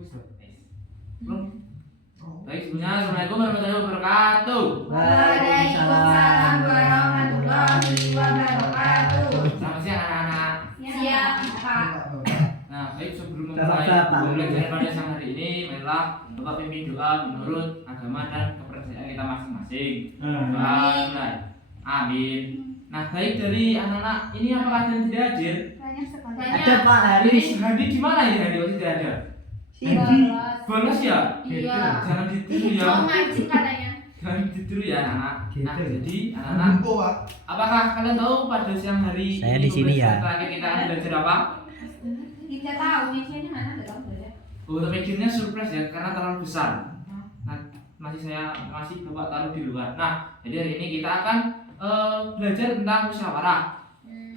Belum. Baik, sebelumnya Assalamualaikum warahmatullahi wabarakatuh. Waalaikumsalam warahmatullahi wabarakatuh. Selamat siang anak-anak. Siang, Pak. Nah, baik sebelum memulai pembelajaran pada siang hari ini, marilah Bapak pimpin doa menurut agama dan kepercayaan kita masing-masing. Mulai. Amin. Nah, baik dari anak-anak ini apakah ada yang tidak hadir? Banyak sekali. Ada Pak Hari. Hadi di mana ya Hadi? Waktu tidak ada. Bolos ya? Iya. Jangan ditiru Ini ya. cuma ngaji katanya. Jangan ditiru ya anak-anak. Nah, Gitu. jadi anak-anak, apakah kalian tahu pada siang hari Saya ini di sini ya. terakhir kita akan belajar apa? Kita tahu medianya mana enggak tahu ya. Oh, medianya surprise ya karena terlalu besar. Nah, masih Bapak taruh di luar. Nah, jadi hari ini kita akan belajar tentang musyawarah.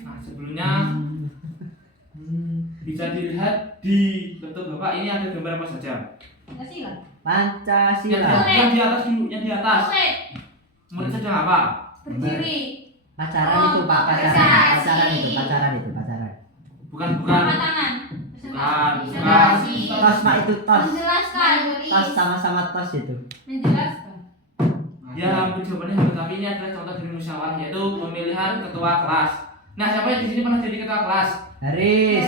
Nah, sebelumnya bisa dilihat di laptop Bapak ini ada gambar apa saja? Pancasila. Pancasila. Yang di atas dulu, yang di atas. Oke. Murid sedang apa? Berdiri. Pacaran itu Pak, pacaran itu. Bukan. Angkat tangan. Bukan. Tos Pak itu tos. Menjelaskan. Tos sama tos itu. Menjelaskan. Ya, hampir jawabannya benar, tapi ini adalah contoh dari musyawarah yaitu pemilihan ketua kelas. Nah, siapa yang di sini pernah jadi ketua kelas? Haris.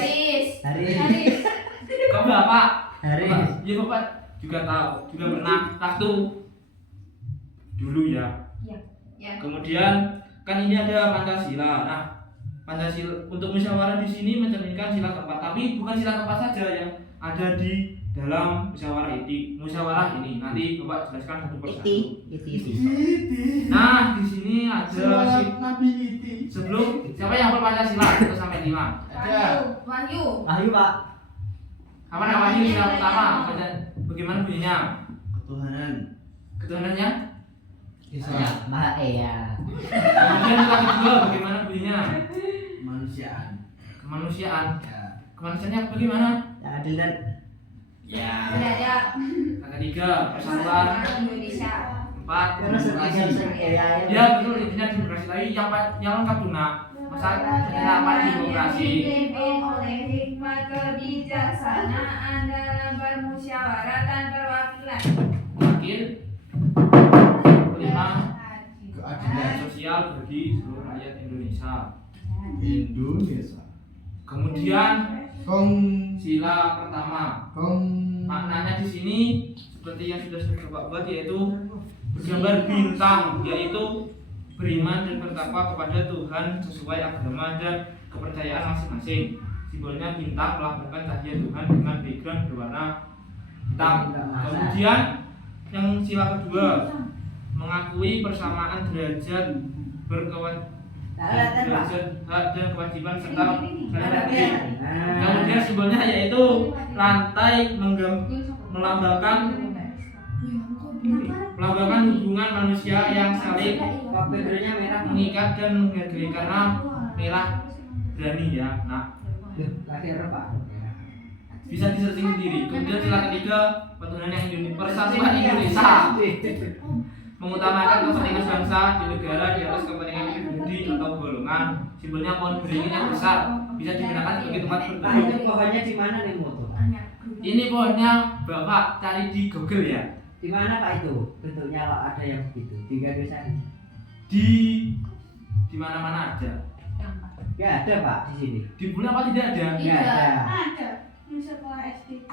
Kamu Bapak? Haris. Iya Bapak juga tahu, juga pernah waktu dulu ya. Ya. Kemudian kan ini ada Pancasila. Nah, Pancasila untuk musyawarah di sini mencerminkan sila keempat, tapi bukan sila keempat saja yang ada di dalam musyawarah ini. Nanti Bapak jelaskan satu persatu. Iti. Nah, di sini ada sebelum siapa yang hafal Pancasila 1 sampai 5? Wahyu. Ayo Pak. Apa namanya sila pertama? Bagaimana bunyinya? Ketuhanannya? Ya, Maha Esa. Kemudian sila kedua bagaimana bunyinya? Kemanusiaan. Kemanusiaannya bagaimana? Adil dan Ada Yang ketiga persatuan. Indonesia. 4 terus demokrasi. Ya betul, intinya demokrasi. Tapi yang lengkap tuh nak. Masa apa demokrasi? Dipimpin oleh hikmat kebijaksanaan dalam permusyawaratan perwakilan. Terakhir kelima Keadilan sosial bagi seluruh rakyat Indonesia. Indonesia. Kemudian Kong sila pertama maknanya di sini seperti yang sudah Bapak buat yaitu bergambar bintang, yaitu beriman dan bertakwa kepada Tuhan sesuai agama dan kepercayaan masing-masing. Simbolnya bintang melambangkan cahaya Tuhan dengan background berwarna hitam. Kemudian yang sila kedua mengakui persamaan derajat derajat hak dan kewajiban serta saling menghargai. Kemudian simbolnya yaitu lantai melambangkan hubungan manusia yang saling Papirnya merah. mengikat dan menghargai karena merah berani ya. Nah, Lahir Pak. bisa disearching sendiri. Kemudian sila ketiga pertuhanan yang persatuan Indonesia mengutamakan kepentingan bangsa di negara di atas kepentingan pribadi atau golongan. Simbolnya pohon beringin yang besar bisa digunakan sebagai tempat Pak berteduh. itu pohonnya di mana nih moto? Ini pohonnya Bapak cari di Google ya. Di mana Pak itu? Bentuknya kalau ada yang begitu. Di Garusa. Di mana-mana aja. Ya ada Pak di sini. Di bulan apa tidak ada? Ya ada. Ada. Di sekolah SD.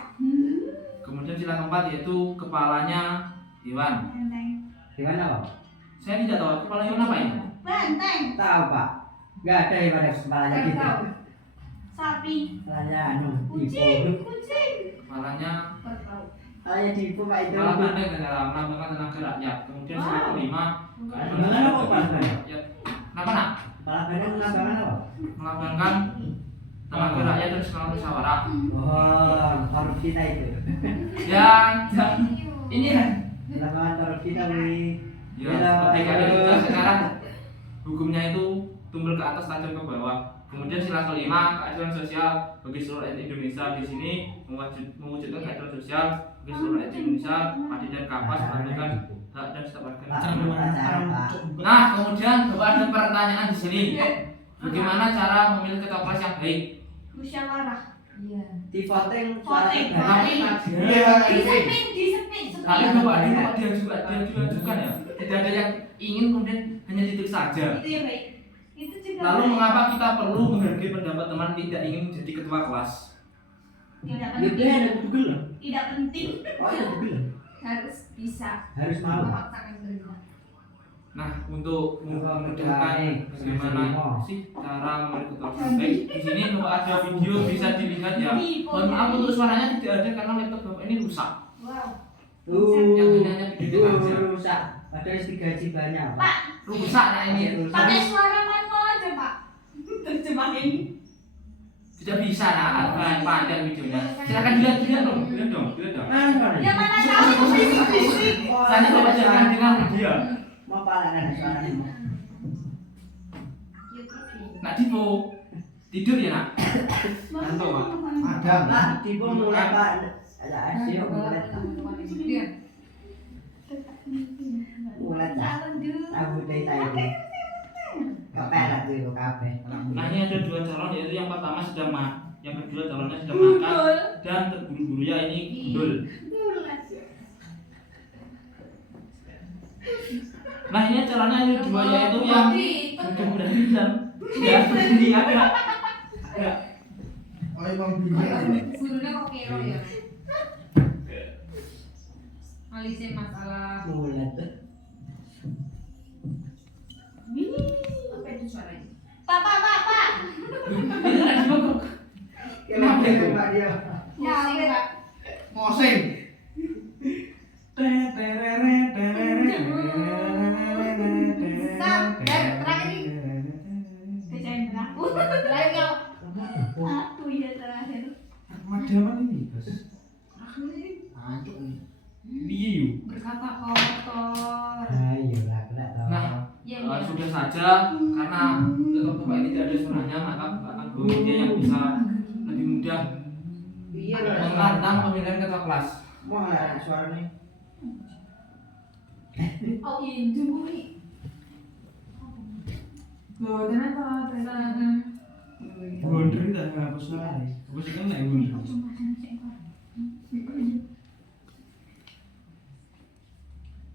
Kemudian sila keempat yaitu kepalanya hewan. Di mana Pak? Saya tidak tahu kepala hewan apa ini. Banteng. Tahu Pak. Gak ada yang pada kepalanya Nggak gitu. tahu. Sapi. Kepalanya anu Kucing. Dipo. Kucing. Kepalanya Kepalanya Dipo Pak itu. kepala banteng dan dalam melambangkan tenaga rakyat. Kemudian sila kelima Melambangkan apa, Pak? rakyat. Kenapa nak? Kepala badan melambangkan apa? Melambangkan tenaga rakyat dan skala musyawarah. Oh, korup kita itu. Ya, ini ya. Melambangkan korup kita Wi. Ya, seperti kalian kita sekarang hukumnya itu tumpul ke atas tajam ke bawah. Kemudian sila kelima keadilan sosial bagi seluruh rakyat Indonesia. Di sini mewujudkan keadilan sosial bagi seluruh rakyat Indonesia, adil dan kapas, mengandalkan hak dan setiap warga negara. Nah, kemudian Bapak ada pertanyaan di sini. Bagaimana cara memilih ketua kelas yang baik? Musyawarah. Iya. Di voting Voting, suara voting. terbanyak. Disepin. Tapi Bapak Adi kok dia juga diajukan ya? Tidak ada yang ingin kemudian hanya titik saja. Itu ya baik. Itu juga. Lalu baik. mengapa kita perlu menghargai pendapat teman tidak ingin menjadi ketua kelas? Tidak Ya dia ada penting. Google loh. Tidak penting. Oh ya Google. Harus bisa. Harus mau. Memaksakan diri. Nah, untuk memudahkan Nih, bagaimana sih cara memilih ketua kelas baik, di sini kalau ada video bisa dilihat ya. Mohon maaf untuk suaranya tidak ada karena laptop Bapak ini rusak. Wow. Yang Tuh. hanya video aja. Rusak. Padahal digaji banyak. Pak, Rusak nah ini. pakai suara manual aja Pak. Terjemahin. Tidak bisa nah, panjang videonya. Silakan dilihat dong. Mana? Ya mana tahu bisik-bisik. Saya Bapak jangan dengar dia. Mau palakan suaranya. Nak Dipo tidur ya nak? Ngantuk Pak. Ada. Pak, Dipo mulai Pak. Ada asyik mulai. Mulai cak. Rambut dari saya itu. Kepelat tuh kafe. Nah ini ada dua calon yaitu yang pertama sedang yang kedua calonnya sedang makan dan terburu-buru ya ini gundul. Nah ini calonnya yang kedua yaitu yang mudah-mudahan dan ya seperti ada. Oh emang bingung. Gurunya kok kero ya? Alisin masalah. Mulai tuh. Apa itu suaranya? Pak. Ini nak Dipo kok. Kenapa itu Pak dia? Ya, Pak. Mosing. Kejain aku. Lagi kalau aku ya terakhir. Madaman ini bos. Ancuk nih. Piye yuk? Berkata kotor. Ayo lah, kena tahu. Nah, Ya, sudah saja karena tetap Bapak ini tidak ada suaranya maka Bapak akan bawa media yang bisa lebih mudah Iya menantang pemilihan ketua kelas. Mau ada suaranya? Oh iya, dulu nih. Loh, kenapa? Bundar tidak ada apa suara. Apa sih kan naik bundar?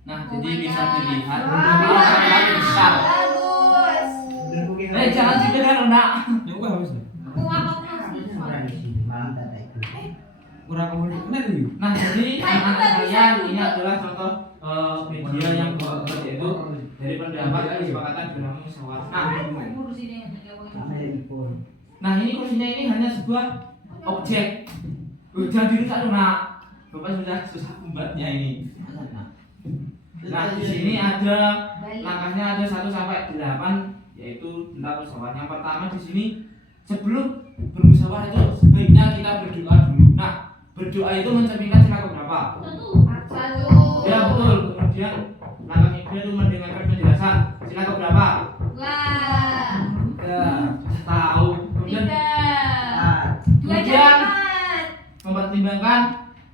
Nah, jadi bisa dilihat bundar sangat besar. Bagus. Jangan juga kan nak. Ya gua habis. Kurang kemudian benar yuk. Nah, jadi anak-anak kalian ini adalah contoh media yang berbuat yaitu dari pendapat dan kesepakatan dalam musyawarah. Nah, ini kursinya ini hanya sebuah objek. Jangan dirusak dong nak. Bapak sudah susah membuatnya ini. Nah, di sini ada langkahnya ada 1 sampai 8 yaitu tentang musyawarah. Yang pertama di sini sebelum bermusyawarah itu sebaiknya kita berdoa dulu. Nah, berdoa itu mencerminkan sila keberapa? Satu. Ya betul. Kemudian langkah kedua itu mendengarkan penjelasan sila keberapa? Dua. Tahu. Kemudian Tiga. Dua Kemudian- jam empat. mempertimbangkan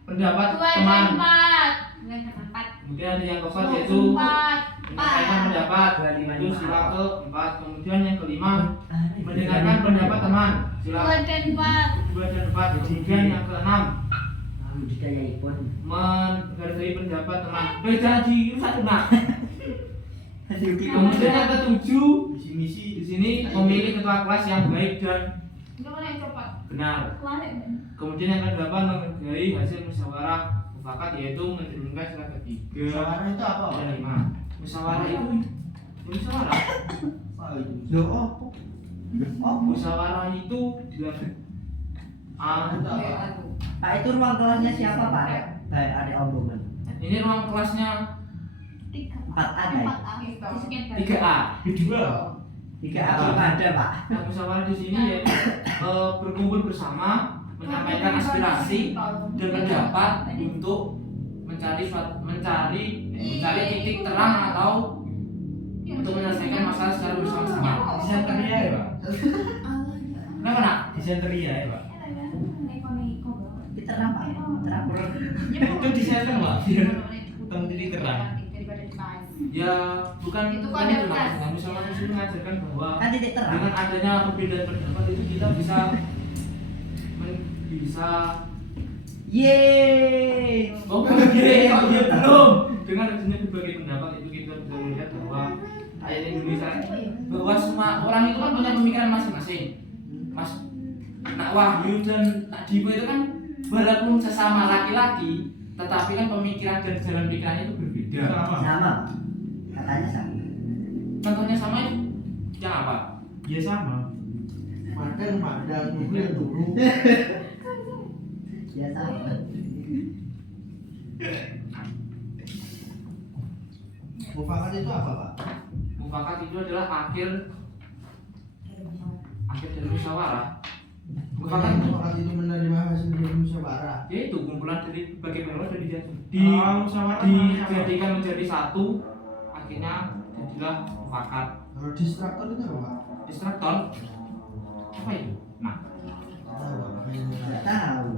pendapat Dua jam teman. empat. Dua jam empat. Kemudian ada yang keempat yaitu Empat. menyampaikan pendapat. 25. Itu sila keempat. Kemudian yang kelima mendengarkan pendapat teman. Sila Dua dan empat. kedua dan empat. Kemudian yang keenam Budidaya pun. menghargai pendapat teman. Jangan dirusak tuh nak. Kemudian yang ketujuh di sini memilih ketua kelas yang baik dan Udah mana yang cepat? benar. Kemudian yang kedelapan menghargai hasil musyawarah mufakat yaitu mencerminkan sila ketiga Musyawarah itu apa? dan 5. Musyawarah itu musyawarah. Apa itu? Loh, oh. Musyawarah itu dilakukan. Pak itu ruang kelasnya siapa Pak? Baik, ada omongan. Ini ruang kelasnya 4A baik. 3A. 3A belum ada Pak. Nah, musyawarah di sini yaitu berkumpul bersama menyampaikan aspirasi dan pendapat untuk mencari titik terang atau untuk menyelesaikan masalah secara bersama-sama. Disenteria ya Pak? Kenapa nak? Disenteria ya Pak? Terang Pak. Terang. Itu disenter Pak? Tentang titik terang. Ya bukan Itu bukan kode itu bekas. Nak. Musyawarah di sini mengajarkan bahwa Kan titik terang. dengan adanya perbedaan pendapat itu kita bisa bisa. Yeay. Oh, kalau dia belum. Dengan adanya berbagai pendapat itu kita bisa melihat bahwa ayat Indonesia bahwa semua orang itu kan punya pemikiran masing-masing. Mas Nak Wahyu dan Nak Dipo itu kan walaupun sesama laki-laki, tetapi kan pemikiran dan jalan pikirannya itu berbeda. Sama. Katanya sama. Contohnya sama itu yang apa? Ya sama. Padang mungkin dulu. Ya sama. Mufakat itu apa, Pak? Mufakat itu adalah akhir dari musyawarah. Mufakat itu Mufakat itu menerima hasil dari musyawarah. yaitu kumpulan dari berbagai pendapat dan Musyawarah dijadikan menjadi satu, akhirnya jadilah mufakat. Kalau distraktor itu apa, Pak? Distraktor apa itu? Nah, Nggak tahu, Pak. Makanya saya Nggak tanya. tahu.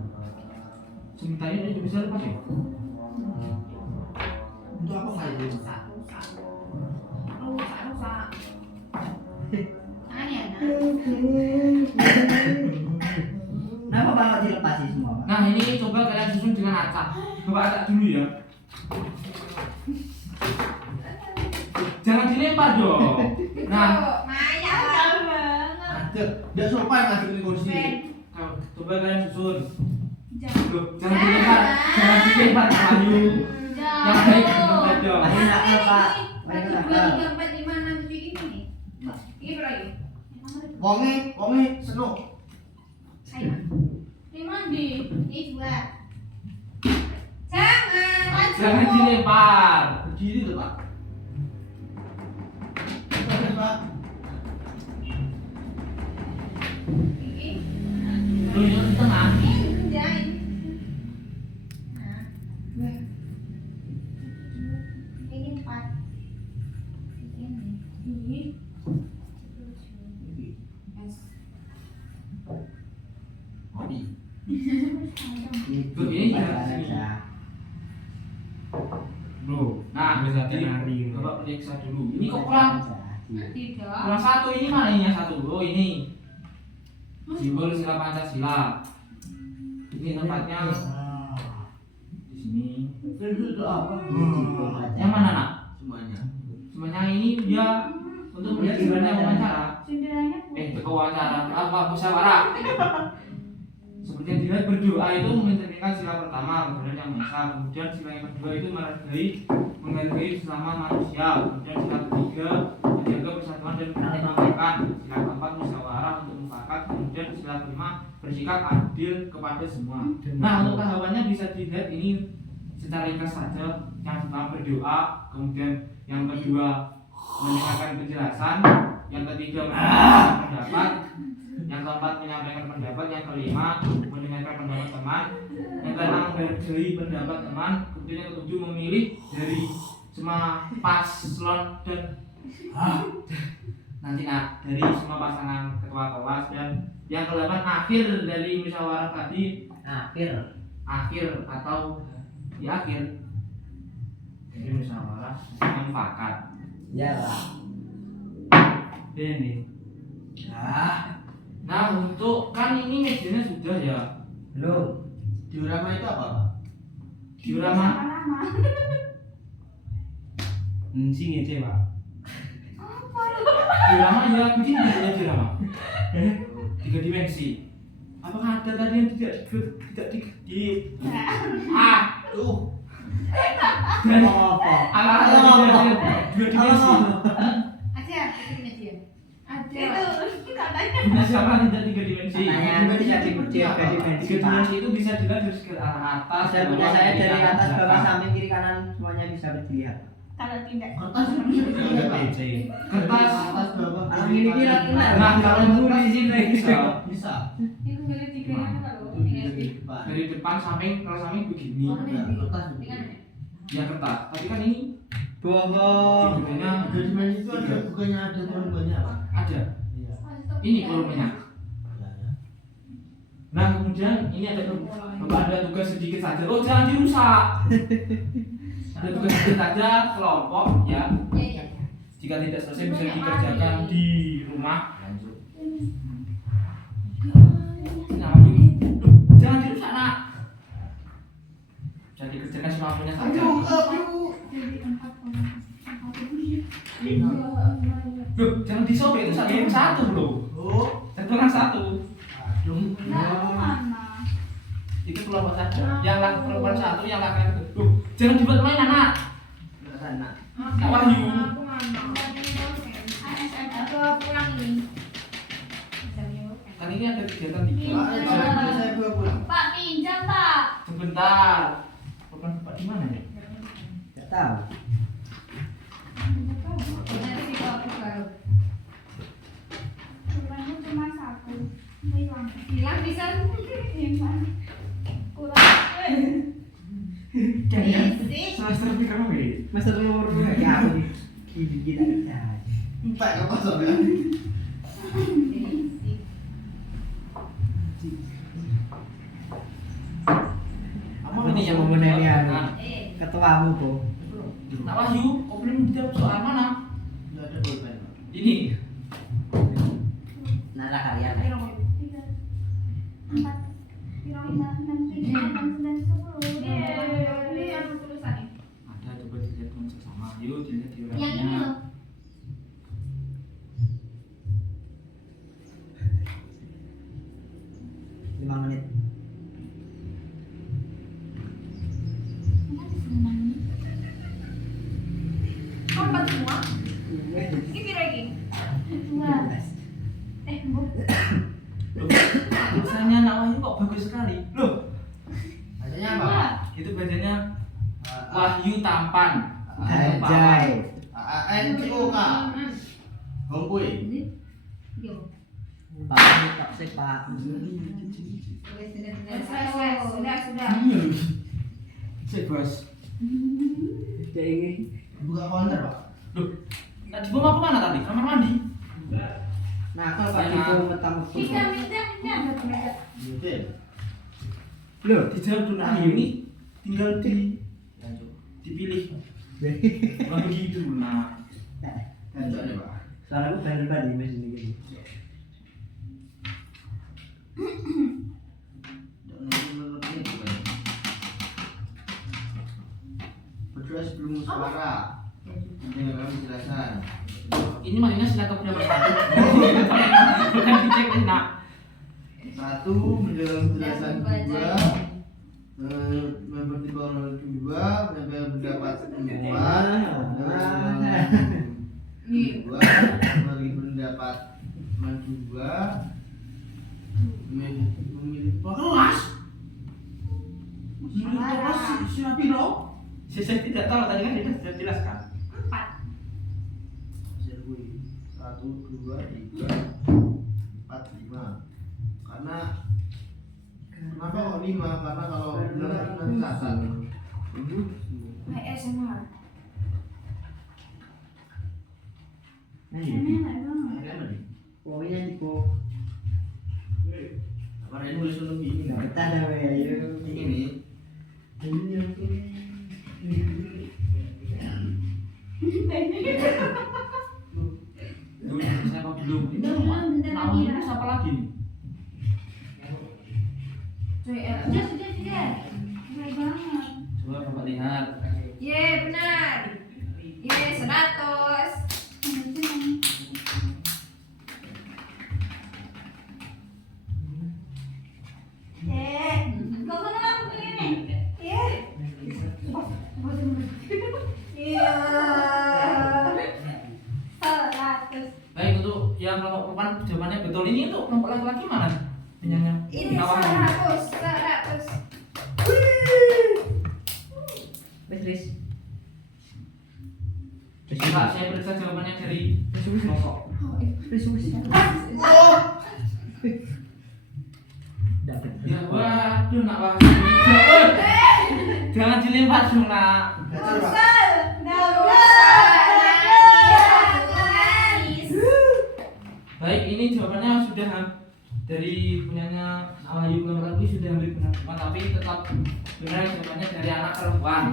sebenarnya itu bisa lupa sih. Itu apa, Pak? Itu? Rusak. Tangannya, nah. Kenapa bakal dilepas sih semua, Pak? Nah, ini coba kalian susun dengan acak. Coba acak dulu ya. Jangan dilempar dong. Nah, Maya banget. Ada. Nggak sopan ngasih di kursi. coba kalian susun. Jangan. Loh, jangan dilempar. Jangan dilempar Pak Wahyu. Yang baik benar saja. Masih nakal, Pak. Masih Satu, dua, nakal. tiga, empat, lima, enam, tujuh, ini. Ini berapa? Wonge, senuk. Ayo. Ini mandi. Ini dua. Jangan. Jangan dilempar. Berdiri tuh, Pak. Terus, Pak. Ini. Tunjuk di tengah. Jangan. Nah. Ini empat. Ini. Mati. Itu Begini ya, Pak sini. Raja. Bro, Nah, bisa jadi tenari. Bapak periksa dulu. Ini kok kurang Tidak. kurang satu. Ini mana ini yang satu? Oh, ini. Simbol sila Pancasila. Ini tempatnya di sini. Itu apa? Yang mana, Nak? Semuanya. Semuanya ini dia untuk menjadikannya wawancara. Sendiranya Wawancara apa musyawarah. Seperti yang dilihat, berdoa itu mencerminkan sila pertama, kemudian yang Maha Esa, kemudian sila yang kedua itu menghargai sesama manusia, kemudian sila ketiga menjaga persatuan dan kebersamaan, sila keempat musyawarah untuk mufakat, kemudian sila kelima bersikap adil kepada semua. Nah, untuk tahapannya bisa dilihat ini secara ringkas saja. Yang pertama berdoa, kemudian yang kedua mendengarkan penjelasan, yang ketiga menyampaikan pendapat, yang keempat menyampaikan pendapat, yang kelima mendengarkan pendapat teman, yang keenam menghargai pendapat teman, kemudian yang ketujuh memilih dari semua paslon dan nanti dari semua pasangan ketua kelas, dan yang kedelapan akhir dari musyawarah tadi, akhir atau di akhir dari musyawarah yang mufakat. Ya, Pak. Ini. Nah, untuk kan ini medianya sudah ya. Belum. Diorama itu apa, Pak? Diorama Sing ngece, Pak. diorama ya begini ya diorama. 3 dimensi. Apakah ada tadi yang tidak di Tuh. dan Apa? apakah ada yang 2 dimensi? ada di media. Ada. Itu katanya. Dimensi apa tidak 3 dimensi? Katanya bisa dimensi Apa? ke dimensi, 3 Pak. dimensi itu bisa dilihat dari segala arah atas. Saya punya bawah, saya kiri, dari kanan, atas bawah belakang. samping kiri kanan semuanya bisa dilihat. Kalau tidak. Kertas itu bisa dilihat, Pak. PC. Kertas. Atas bawah. Kalau kiri-kiri kena. Nah, kalau Kalau di sini bisa Bisa. Itu dari tiganya kalau Itu ini bisa SD. di depan. dari depan samping kalau samping begini. Oh, Ada kertas itu. Dengan ya? Ya kertas. Tapi kan ini bohong. figurnya 3 dimensi itu ada bukannya ada volumenya, Pak? ada. Iya. Ini volumenya. Ya, ya. Nah, kemudian ini ada tugas sedikit saja. Oh, jangan dirusak. Ada tugas sedikit saja kelompok ya. Iya. Jika tidak selesai bisa dikerjakan di rumah. Lanjut. Kenapa ini? Jangan bisa dikerjakan semampunya saja. Jadi 4 orang. Loh, jangan disobek itu satu yang satu loh. Oh. Satu orang satu. Aduh. Nah, mana? Itu kelompok saja. Yang perempuan satu, yang laki-laki itu. Loh, jangan dibuat main anak. Enggak sana. Kak Wahyu. Aku mana? ASN atau pulang ini? Kan ini ada kegiatan 3. Saya pulang. Pak pinjam Pak. Sebentar. Bapak di mana ya? Enggak tahu. Nanti dibawa ke baru. Kurangnya cuma 1. Hilang. Hilang bisa hilang. Kurang. Jangan. Isi. Semester pikir apa ya? Masa telur ya aku gila bisa. Empat ke kosong ya. Isi. Apa ini yang mau menanya ketuamu tuh? Kak Wahyu, kau belum dijawab soal mana? Enggak ada pulpen. Ini. Nara kalian. Ini yang tulisan ini. Ada coba dilihat teman sesama. Yuk dilihat di Yang ini orangnya. loh. Lima menit. Empat semua. Ini piro iki? 2. Bu. Loh, tulisannya Nak Wahyu kok bagus sekali. Loh, Bacanya apa? itu bacanya Wahyu Tampan. Anjay. ANCOK. Hongkui. Yo. Pak ini toksik Pak. Sudah. Iya loh. Cek bos. Kayak ini. Buka counter, Pak. Loh, nggak dibawa kemana tadi? Kamar mandi. Nah, kalau Pak Diko metang Kita minta. Betul. Loh, dijawab dulu. Nah, ini tinggal dipilih. Bukan begitu, nah. Lanjut aja, Pak. Soalnya aku baru tadi mesin ini. Berdoa sebelum suara. Mendengarkan penjelasan. Ini mainnya silakan punya bersatu. Bukan dicek nak. 1. Mendengarkan penjelasan 2. Mempertimbangkan 2. Menyampaikan pendapat 4. 2. Membagi pendapat 2. Memilih kelas. Memilih kelas siapa dong? Saya tidak tahu tadi kan dia sudah jelaskan. 1, 2, 3, 4, 5. Karena kenapa kok 5? Karena kalau benar nanti catat. ASMR. Nah, Ini ini. enak banget. Akhirnya apa nih? Pokoknya Diko. Apa ini nulis lebih ini Enggak betah dah we ayo. ini nih. Dulu saya kok belum. Ini nama ini siapa lagi nih? Sudah. Baik banget. Coba Bapak lihat. Ye, benar. Ye, 100. Kau kenapa begini? Iya. 100. Baik untuk yang kelompok perempuan jawabannya betul. Ini untuk kelompok laki-laki mana? Penyanyi. Ini Nawahin. 100. Wes. Coba saya periksa jawabannya dari kelompok. Dapat. Ya waduh nak wah. Jangan dilempar dong nak. Baik, ini jawabannya sudah dari punyanya Wahyu kelompok laki sudah hampir benar semua, tapi tetap benar jawabannya dari anak perempuan.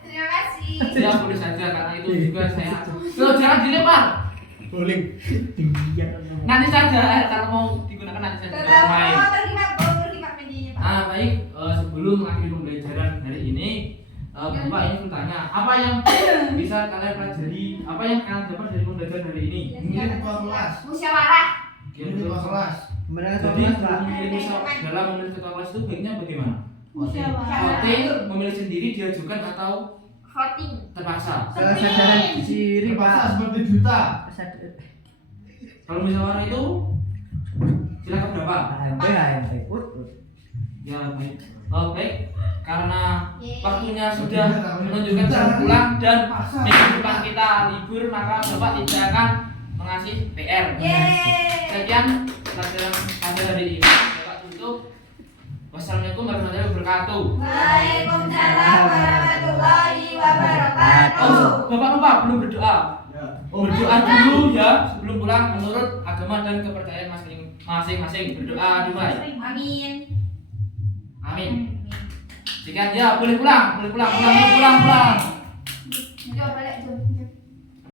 Terima kasih. Saya boleh saja karena itu juga saya. Loh, jangan dilempar. Bowling. Nanti saja kalau mau digunakan nanti saja. Apa yang bisa kalian pelajari? Apa yang kalian dapat dari pembelajaran hari ini? Ini ketua kelas. Musyawarah. Ya, Ini ketua kelas. Benar Jadi kelas Pak. dalam memilih ketua kelas itu baiknya bagaimana? Musyawarah. Voting, memilih sendiri, diajukan atau Voting. terpaksa? Kesadaran diri Terpaksa Pak. seperti juta. Kalau musyawarah itu silakan berapa? HMP. Ya baik. Oh, baik. Karena Yeay. waktunya sudah menunjukkan jam pulang dan minggu depan kita libur, maka Bapak tidak akan mengasih PR. Yeay. Sekian pelajaran pada hari ini. Bapak tutup. Wassalamualaikum warahmatullahi wabarakatuh. Waalaikumsalam warahmatullahi wabarakatuh. Oh, Bapak lupa belum berdoa. Ya. Berdoa dulu ya sebelum pulang menurut agama dan kepercayaan masing-masing. Berdoa dimulai. Amin. Amin. Sekian ya, boleh pulang. Coba balik, Jom.